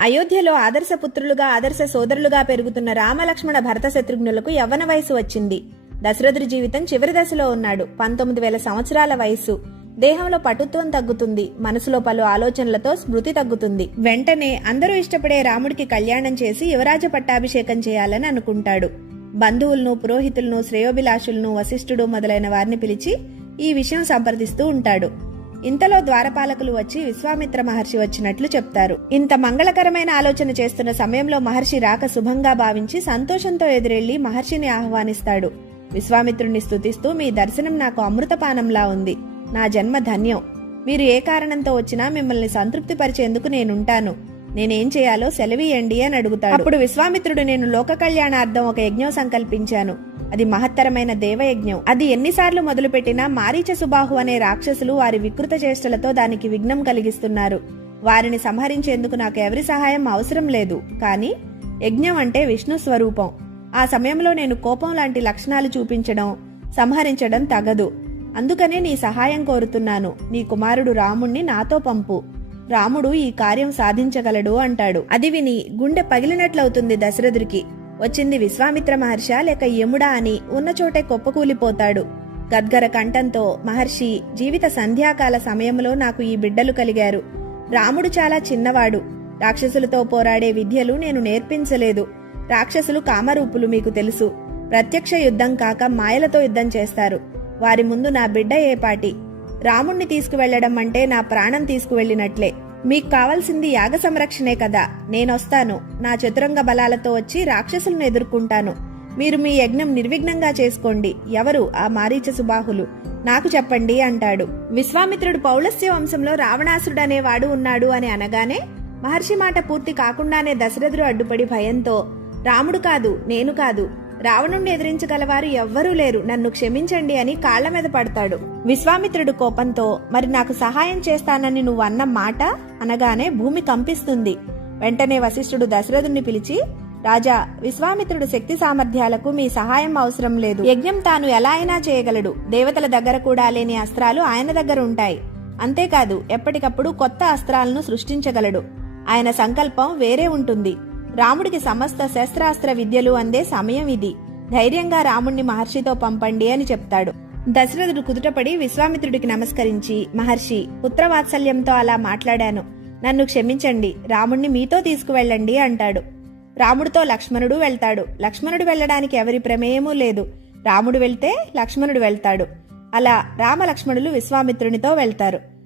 అయోధ్యలో ఆదర్శపుత్రులుగా ఆదర్శ సోదరులుగా పెరుగుతున్న రామలక్ష్మణ భరత శత్రుఘ్నులకు యవ్వన వయసు వచ్చింది. దశరథుడి జీవితం చివరి దశలో ఉన్నాడు. 19,000 సంవత్సరాల వయసు. దేహంలో పటుత్వం తగ్గుతుంది. మనసులో పలు ఆలోచనలతో స్మృతి తగ్గుతుంది. వెంటనే అందరూ ఇష్టపడే రాముడికి కళ్యాణం చేసి యువరాజ పట్టాభిషేకం చేయాలని అనుకుంటాడు. బంధువులను, పురోహితులను, శ్రేయోభిలాషులను, వశిష్ఠుడు మొదలైన వారిని పిలిచి ఈ విషయం సంప్రదిస్తూ ఉంటాడు. ఇంతలో ద్వారపాలకులు వచ్చి విశ్వామిత్ర మహర్షి వచ్చినట్లు చెప్తారు. ఇంత మంగళకరమైన ఆలోచన చేస్తున్న సమయంలో మహర్షి రాక శుభంగా భావించి సంతోషంతో ఎదురెళ్లి మహర్షిని ఆహ్వానిస్తాడు. విశ్వామిత్రుణ్ణి స్తుతిస్తూ, మీ దర్శనం నాకు అమృతపానంలా ఉంది. నా జన్మ ధన్యం. మీరు ఏ కారణంతో వచ్చినా మిమ్మల్ని సంతృప్తి పరిచేందుకు నేనుంటాను. నేనేం చేయాలో సెలవీయండి అని అడుగుతాడు. అప్పుడు విశ్వామిత్రుడు, నేను లోక కళ్యాణార్థం ఒక యజ్ఞం సంకల్పించాను. అది మహత్తరమైన దేవయజ్ఞం. అది ఎన్నిసార్లు మొదలుపెట్టినా మారీచ సుబాహు అనే రాక్షసులు వారి వికృత చేష్టలతో దానికి విఘ్నం కలిగిస్తున్నారు. వారిని సంహరించేందుకు నాకు ఎవరి సహాయం అవసరం లేదు. కానీ యజ్ఞం అంటే విష్ణు స్వరూపం. ఆ సమయంలో నేను కోపం లాంటి లక్షణాలు చూపించడం, సంహరించడం తగదు. అందుకనే నీ సహాయం కోరుతున్నాను. నీ కుమారుడు రాముణ్ణి నాతో పంపు. రాముడు ఈ కార్యం సాధించగలడు అంటాడు. అది విని గుండె పగిలినట్లవుతుంది దశరథుడికి. వచ్చింది విశ్వామిత్ర మహర్షా లేక యముడా అని ఉన్న చోటే కొప్పకూలిపోతాడు. గద్గర కంఠంతో, మహర్షి, జీవిత సంధ్యాకాల సమయంలో నాకు ఈ బిడ్డలు కలిగారు. రాముడు చాలా చిన్నవాడు. రాక్షసులతో పోరాడే విద్యలు నేను నేర్పించలేదు. రాక్షసులు కామరూపులు మీకు తెలుసు. ప్రత్యక్ష యుద్ధం కాక మాయలతో యుద్ధం చేస్తారు. వారి ముందు నా బిడ్డ ఏపాటి. రాముణ్ణి తీసుకువెళ్లడం అంటే నా ప్రాణం తీసుకువెళ్లినట్లే. మీకు కావాల్సింది యాగ సంరక్షణే కదా. నేనొస్తాను. నా చతురంగ బలాలతో వచ్చి రాక్షసులను ఎదుర్కొంటాను. మీరు మీ యజ్ఞం నిర్విఘ్నంగా చేసుకోండి. ఎవరు ఆ మారీచ సుబాహులు నాకు చెప్పండి అంటాడు. విశ్వామిత్రుడు పౌలస్య వంశంలో రావణాసురుడు అనేవాడు ఉన్నాడు అని అనగానే మహర్షి మాట పూర్తి కాకుండానే దశరథుడు అడ్డుపడి భయంతో, రాముడు కాదు, నేను కాదు, రావణుణ్ణి ఎదిరించగలవారు ఎవ్వరూ లేరు, నన్ను క్షమించండి అని కాళ్ల మీద పడతాడు. విశ్వామిత్రుడు కోపంతో, మరి నాకు సహాయం చేస్తానని నువ్వు అన్న మాట అనగానే భూమి కంపిస్తుంది. వెంటనే వశిష్ఠుడు దశరథుణ్ణి పిలిచి, రాజా, విశ్వామిత్రుడు శక్తి సామర్థ్యాలకు మీ సహాయం అవసరం లేదు. యజ్ఞం తాను ఎలా అయినా చేయగలడు. దేవతల దగ్గర కూడా లేని అస్త్రాలు ఆయన దగ్గర ఉంటాయి. అంతేకాదు ఎప్పటికప్పుడు కొత్త అస్త్రాలను సృష్టించగలడు. ఆయన సంకల్పం వేరే ఉంటుంది. రాముడికి సమస్త శస్త్రాస్త్ర విద్యలు అందే సమయం ఇది. ధైర్యంగా రాముణ్ణి మహర్షితో పంపండి అని చెప్తాడు. దశరథుడు కుదుటపడి విశ్వామిత్రుడికి నమస్కరించి, మహర్షి, పుత్రవాత్సల్యంతో అలా మాట్లాడాను. నన్ను క్షమించండి. రాముణ్ణి మీతో తీసుకువెళ్ళండి అంటాడు. రాముడితో లక్ష్మణుడు వెళ్తాడు. లక్ష్మణుడు వెళ్లడానికి ఎవరి ప్రమేయమూ లేదు. రాముడు వెళ్తే లక్ష్మణుడు వెళ్తాడు. అలా రామలక్ష్మణులు విశ్వామిత్రునితో వెళ్తారు.